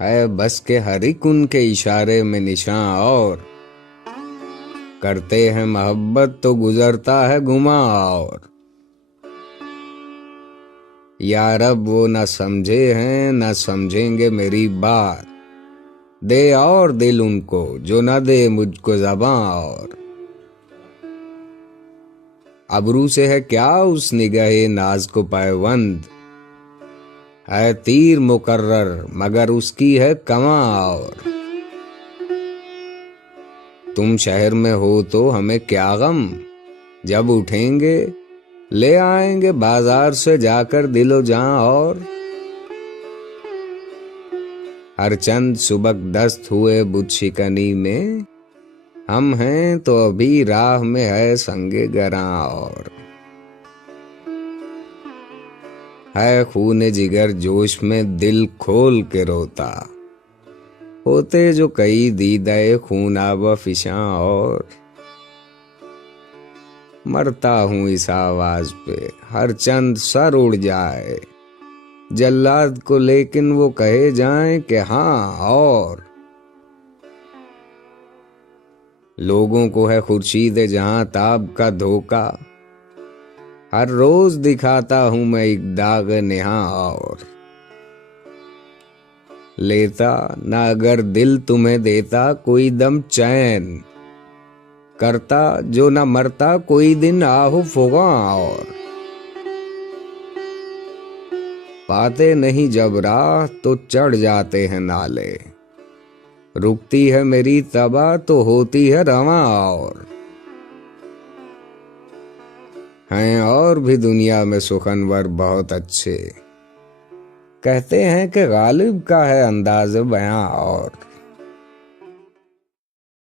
है बस के हर एक उनके इशारे में निशां, और करते हैं मोहब्बत तो गुजरता है गुमा। और यार अब वो न समझे हैं न समझेंगे मेरी बात, दे और दिल उनको जो न दे मुझको ज़बां। और अबरू से है क्या उस निगाहे नाज को पायबंद, है तीर मुकर्रर मगर उसकी है कमां। और तुम शहर में हो तो हमें क्या गम, जब उठेंगे ले आएंगे बाजार से जाकर दिलो जां। और हर चंद सुबक दस्त हुए बुत शिकनी में, हम हैं तो अभी राह में है संगे गरां। और है खून जिगर जोश में दिल खोल के रोता, होते जो कई दीदाए खूनाब फिशां। और मरता हूँ इस आवाज पे हर चंद सर उड़ जाए, जल्लाद को लेकिन वो कहे जाए कि हाँ। और लोगों को है खुर्शीद जहां ताब का धोखा, हर रोज दिखाता हूं मैं एक दाग नेहा। और लेता ना अगर दिल तुम्हें देता कोई दम चैन, करता जो न मरता कोई दिन आहू फुगा। और पाते नहीं जब राह तो चढ़ जाते हैं नाले, रुकती है मेरी तबा तो होती है रवां। और हैं और भी दुनिया में सुखनवर बहुत अच्छे, कहते हैं कि गालिब का है अंदाज़ बयां। और